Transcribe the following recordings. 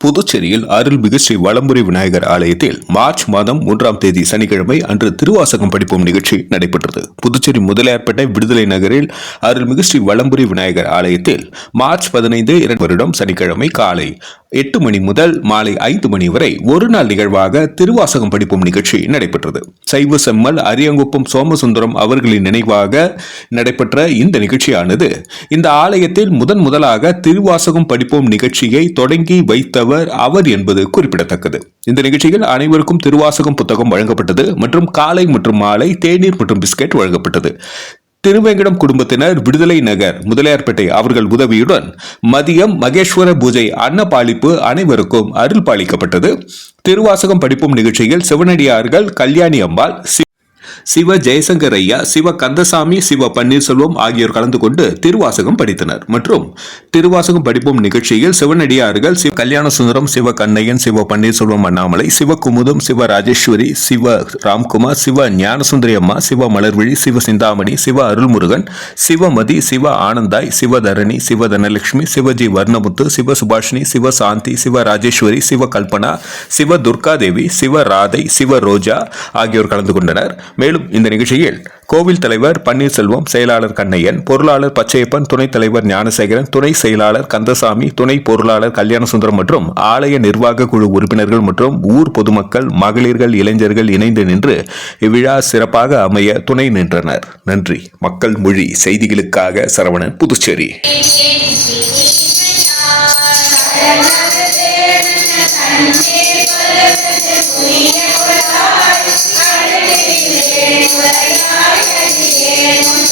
புதுச்சேரியில் அருள்மிகு ஸ்ரீ வளம்புரி விநாயகர் ஆலயத்தில் மார்ச் மாதம் மூன்றாம் தேதி சனிக்கிழமை அன்று திருவாசகம் படிப்போம் நிகழ்ச்சி நடைபெற்றது. புதுச்சேரி முதலியார்பேட்டை விடுதலை நகரில் அருள்மிகு ஸ்ரீ வளம்புரி விநாயகர் ஆலயத்தில் மார்ச் பதினைந்து இரண்டு வருடம் சனிக்கிழமை காலை எட்டு மணி முதல் மாலை ஐந்து மணி வரை ஒரு நாள் நிகழ்வாக திருவாசகம் படிப்போம் நிகழ்ச்சி நடைபெற்றது. சைவ செம்மல் அரியங்குப்பம் சோமசுந்தரம் அவர்களின் நினைவாக நடைபெற்ற இந்த நிகழ்ச்சியானது இந்த ஆலயத்தில் முதன் முதலாக திருவாசகம் படிப்போம் நிகழ்ச்சியை தொடங்கி வைத்த கொண்டவர் அவர் என்பது குறிப்பிடத்தக்கது. இந்த நிகழ்ச்சியில் அனைவருக்கும் திருவாசகம் புத்தகம் வழங்கப்பட்டது மற்றும் காலை மற்றும் மாலை தேநீர் மற்றும் பிஸ்கெட் வழங்கப்பட்டது. திருவேங்கடம் குடும்பத்தினர் விடுதலை நகர் முதலியார்பேட்டை அவர்கள் உதவியுடன் மதியம் மகேஸ்வர பூஜை அன்னபாளிப்பு அனைவருக்கும் அருள் பாலிக்கப்பட்டது. திருவாசகம் படிப்பும் நிகழ்ச்சியில் சிவனடியார்கள் கல்யாணி அம்பாள் சிவ ஜெயசங்கர் ஐயா சிவ கந்தசாமி சிவ பன்னீர்செல்வம் ஆகியோர் கலந்து கொண்டு திருவாசகம் படித்தனர். மற்றும் திருவாசகம் படிப்போம் நிகழ்ச்சியில் சிவனடியார்கள் சிவ கல்யாண சுந்தரம் சிவ கண்ணையன் சிவ பன்னீர்செல்வம் அண்ணாமலை சிவ குமுதம் சிவ ராஜேஸ்வரி சிவ ராம்குமார் சிவ ஞானசுந்தரி அம்மா சிவ மலர்விழி சிவ சிந்தாமணி சிவ அருள்முருகன் சிவமதி சிவ ஆனந்தாய் சிவதரணி சிவ தனலட்சுமி சிவஜி வர்ணமுத்து சிவ சுபாஷினி சிவ சாந்தி சிவ ராஜேஸ்வரி சிவ கல்பனா சிவ துர்காதேவி சிவ ராதை சிவ ரோஜா ஆகியோர் கலந்து கொண்டனர். மேலும் இந்த நிகழ்ச்சியில் கோவில் தலைவர் பன்னீர்செல்வம் செயலாளர் கண்ணையன் பொருளாளர் பச்சையப்பன் துணைத் தலைவர் ஞானசேகரன் துணை செயலாளர் கந்தசாமி துணை பொருளாளர் கல்யாணசுந்தரம் மற்றும் ஆலய நிர்வாக குழு உறுப்பினர்கள் மற்றும் ஊர் பொதுமக்கள் மகளிர்கள் இளைஞர்கள் இணைந்து நின்று இவ்விழா சிறப்பாக அமைய துணை நின்றனர். நன்றி. மக்கள் மொழி செய்திகளுக்காக சரவணன் புதுச்சேரி. பொருளை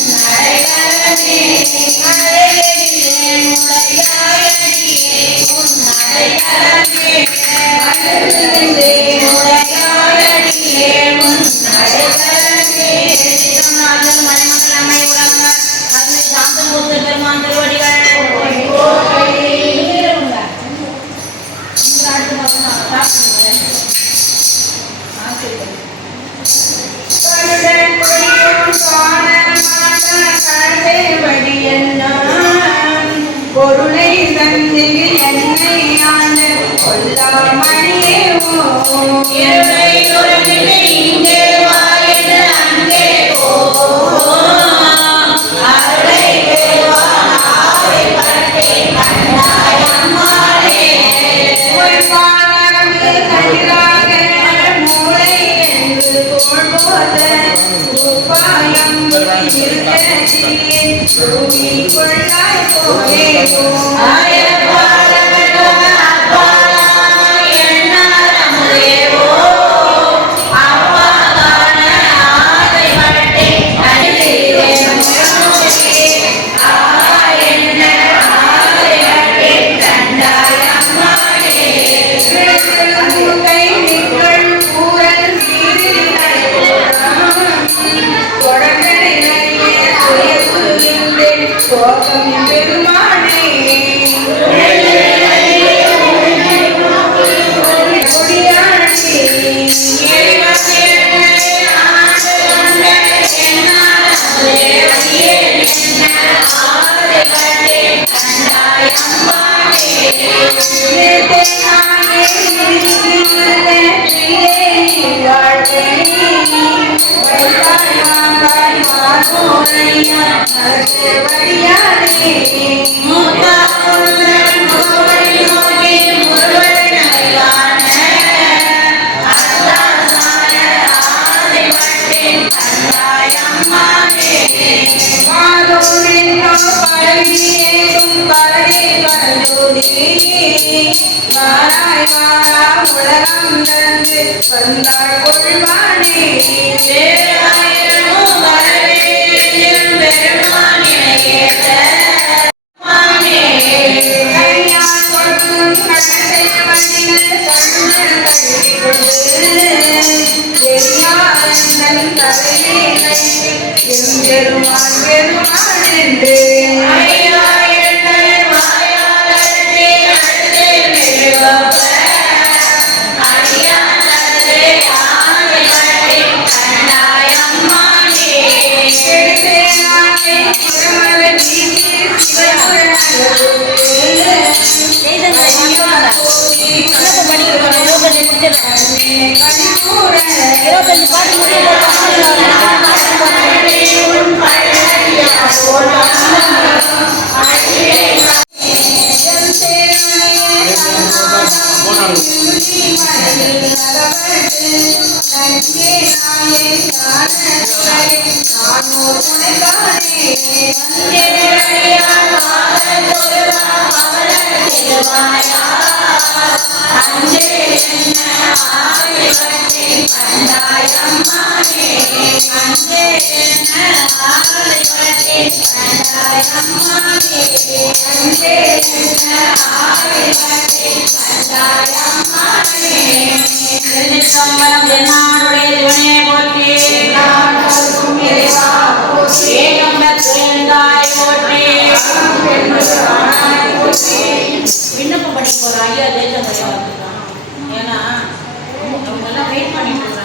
விண்ணப்பம் பண்ணி போற ஐயா தேச முறையா வந்துருக்காங்க ஏன்னா அவங்க எல்லாம் வெயிட் பண்ணிட்டு நமோ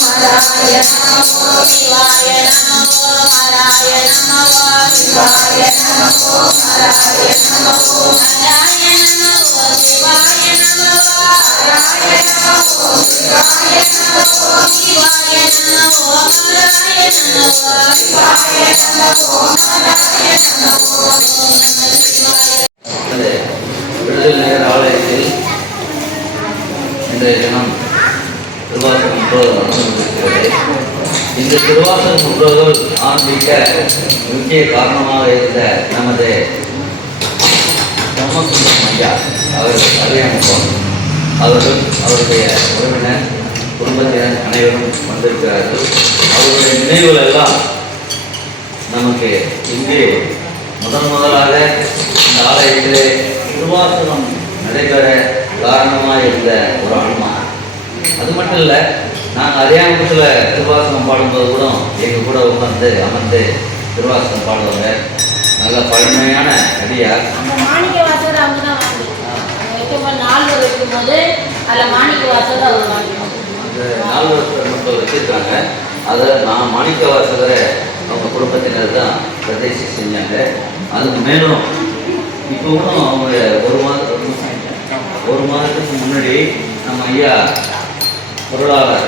శివాయ నమో శివాయ నమో திருவாசகம் ஆன்மீக ஆரம்பிக்க முக்கிய காரணமாக இருந்த நமது பிரம்மசுந்தரம் ஐயா அவர் அறியாமல் அவர்கள் அவருடைய உறவினர் குடும்பத்தினர் அனைவரும் வந்திருக்கிறார்கள். அவருடைய நினைவுகள் எல்லாம் நமக்கு இங்கே முதன் முதலாக இந்த ஆலயத்திலே திருவாசனம் நடைபெற காரணமாக இருந்த ஒரு ஆன்மா. அது மட்டும் இல்லை நாங்கள் அரியாமத்தில் திருவாசகம் பாடும்போது கூட எங்கள் கூட உட்காந்து அமர்ந்து திருவாசகம் பாடுவாங்க. நல்ல பழமையான அடியார் அந்த மாணிக்க வாசகர் அவங்க தான் வாங்கி வைக்கும்போது நாலு வைக்கும்போது அதில் மாணிக்க வாசகர் அவர் அந்த நாலு வருஷம் மட்டும் வச்சுருக்காங்க. அதை நான் மாணிக்க வாசகரை அவங்க குடும்பத்தினர் தான் பிரதேசி செஞ்சாங்க. அதுக்கு மேலும் இப்போ கூட அவங்க ஒரு மாதம் ஒரு மாதத்துக்கு முன்னாடி நம்ம ஐயா பொருளாளர்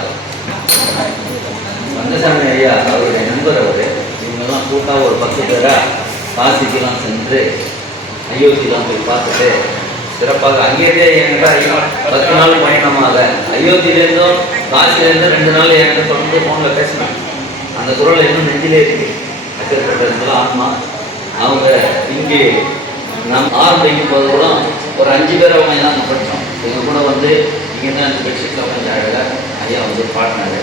கந்தசாமி ஐயா அவருடைய நண்பர் அவர். இவங்கெல்லாம் கூட்டாக ஒரு பத்து பேராக காசிக்கெல்லாம் சென்று அயோத்திலாம் போய் பார்த்துட்டு சிறப்பாக அங்கேயே என்கிட்ட பத்து நாள் பயணமாக அயோத்தியிலேருந்தும் காசிலேருந்தும் ரெண்டு நாள் என்கிட்ட தொடர்ந்து ஃபோனில் பேசினாங்க. அந்த குரல் இன்னும் நெஞ்சிலே இருக்கு. அக்கப்பட்டதுல ஆத்மா அவங்க இங்கே நம் ஆரம்பிக்கும் போது கூட ஒரு அஞ்சு பேர் அவங்க தான் படித்தோம் எங்கள் கூட வந்து இங்கே தான் அந்த பெட்ஷீட்டில் கொஞ்ச அழகாக ஐயா வந்து பாடினாரு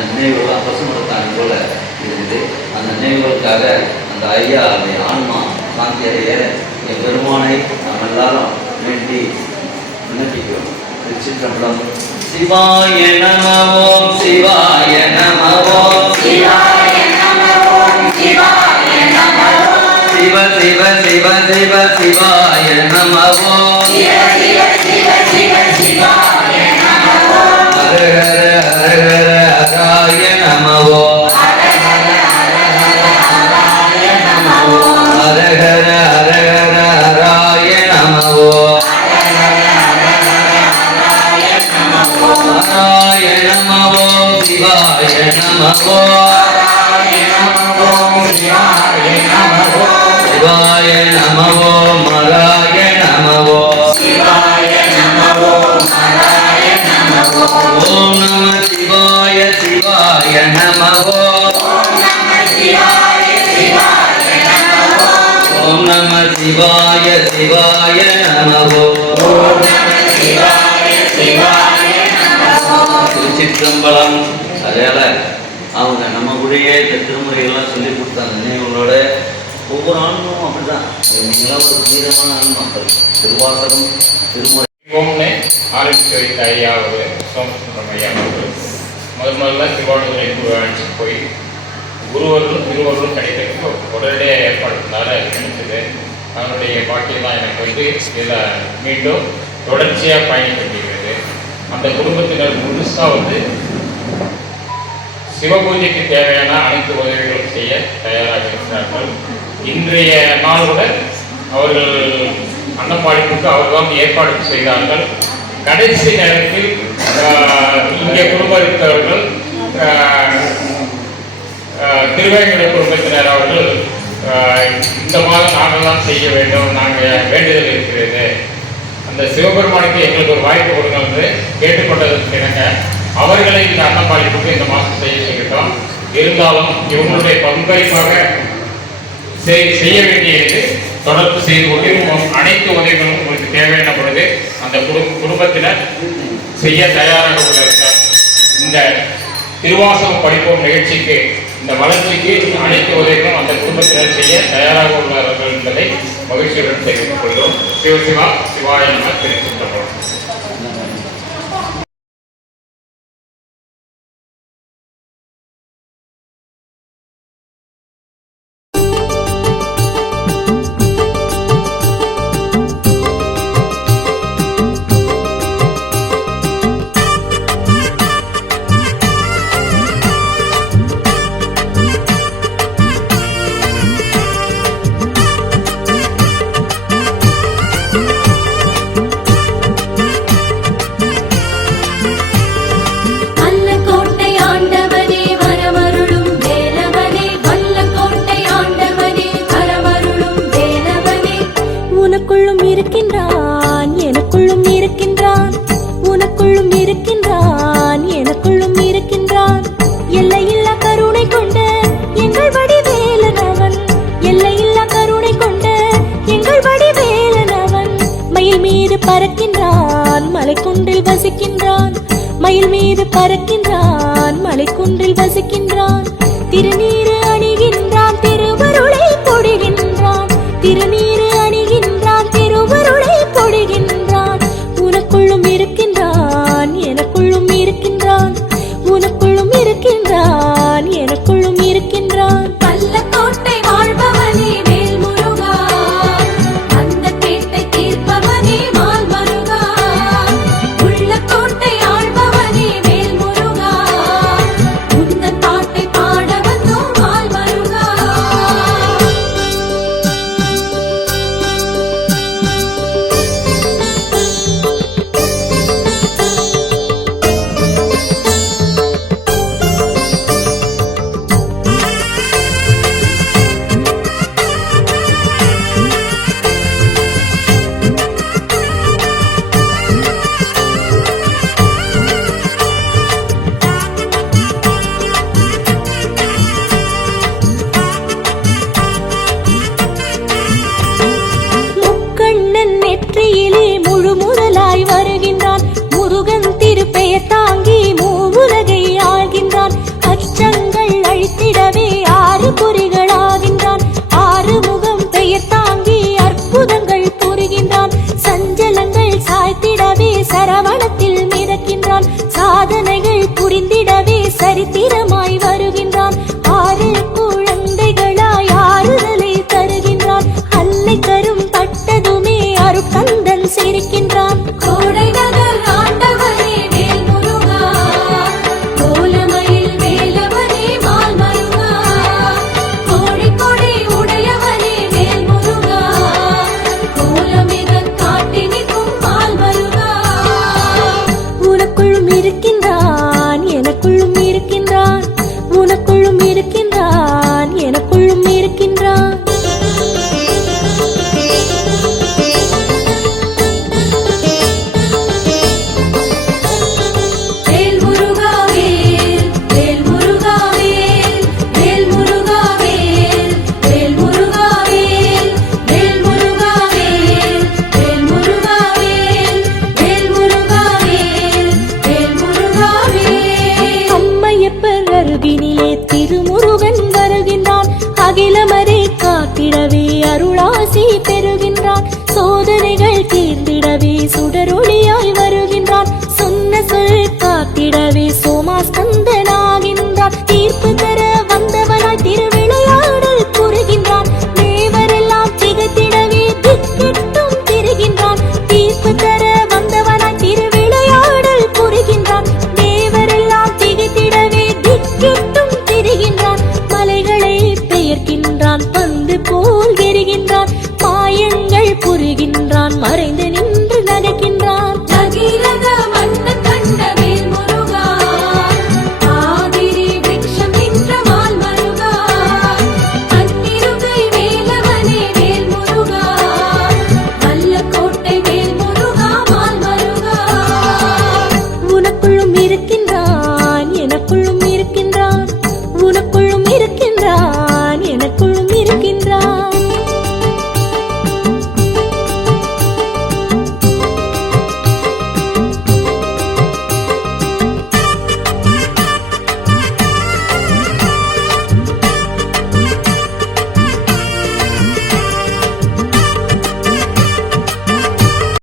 அந்த நினைவுகள் பசுமரத்தாணி போல இருக்குது அந்த நினைவுகளுக்காக அந்த ஐயா அந்த ஆன்மா சாந்தி அடைய என் பெருமானை நாம் எல்லாரும் வேண்டி விண்ணப்பிக்கிறோம். திருச்சிற்றம்பலம். சிவாய நம ஓம் சிவாய நம ஓம் சிவாய நம ஓம் சிவாய நம ஓம் சிவ சிவ சிவ சிவ నమో శివాయ నమో మరాయ నమో శివాయ నమో మరాయ నమో ఓం నమ బలం அதனால் அவங்க நம்ம கூடயே இந்த திருமுறைகள்லாம் சொல்லி அந்த நினைவுகளோட ஒவ்வொரு ஆன்மாவும் அப்படி தான் நீங்களாம் ஒரு புனிதமான ஆன்மாக்கள் திருவாசகம் திருமுறை. ஓம்னே ஆரம்பித்து வைத்த ஐயா அவர் முதல் முதல்ல திருவாரூரை அழைச்சிட்டு போய் குருவர்களும் திருவரும் கிடைக்கிறதுக்கு உடனடியே ஏற்பாடுனால நினைச்சது அவருடைய பாக்கியெல்லாம் எனக்கு வந்து இதை மீண்டும் தொடர்ச்சியாக பயணிக்க முடிகிறது அந்த குடும்பத்தினர் முழுசாக வந்து சிவபூஜைக்கு தேவையான அனைத்து உதவிகளும் செய்ய தயாராக இருக்கிறார்கள் இன்றைய நாளுடன் அவர்கள் அன்னப்பாடிப்புக்கு அவர்கள் ஏற்பாடு செய்தார்கள். கடைசி நேரத்தில் இங்கே குடும்பத்தவர்கள் திருவேங்கட குடும்பத்தினர் அவர்கள் இந்த மாதம் நாங்கள்லாம் செய்ய வேண்டும் நாங்கள் வேண்டுதல் இருக்கிறது. அந்த சிவபெருமானுக்கு எங்களுக்கு ஒரு வாய்ப்பு கொடுங்க என்று கேட்டுக்கொண்டதற்கு எனக்கு அவர்களை இந்த அன்னப்பாளிப்புக்கு இந்த மாதம் செய்ய செய்யட்டும் இருந்தாலும் இவங்களுடைய பங்களிப்பாக செய்ய வேண்டியது தொடர்பு செய்து உதவிகளும் அனைத்து உதவிகளும் உங்களுக்கு தேவையான பொழுது அந்த குடும்ப குடும்பத்தில் செய்ய தயாராக உள்ளார்கள் இந்த திருவாசகம் படிப்போம் நிகழ்ச்சிக்கு இந்த வளர்ச்சிக்கு அனைத்து உதவிகளும் அந்த குடும்பத்தினர் செய்ய தயாராக உள்ளார்கள் என்பதை மகிழ்ச்சியுடன் தெரிவித்துக் கொள்கிறோம். சிவசிவா சிவாய நம திருச்சின்றோம்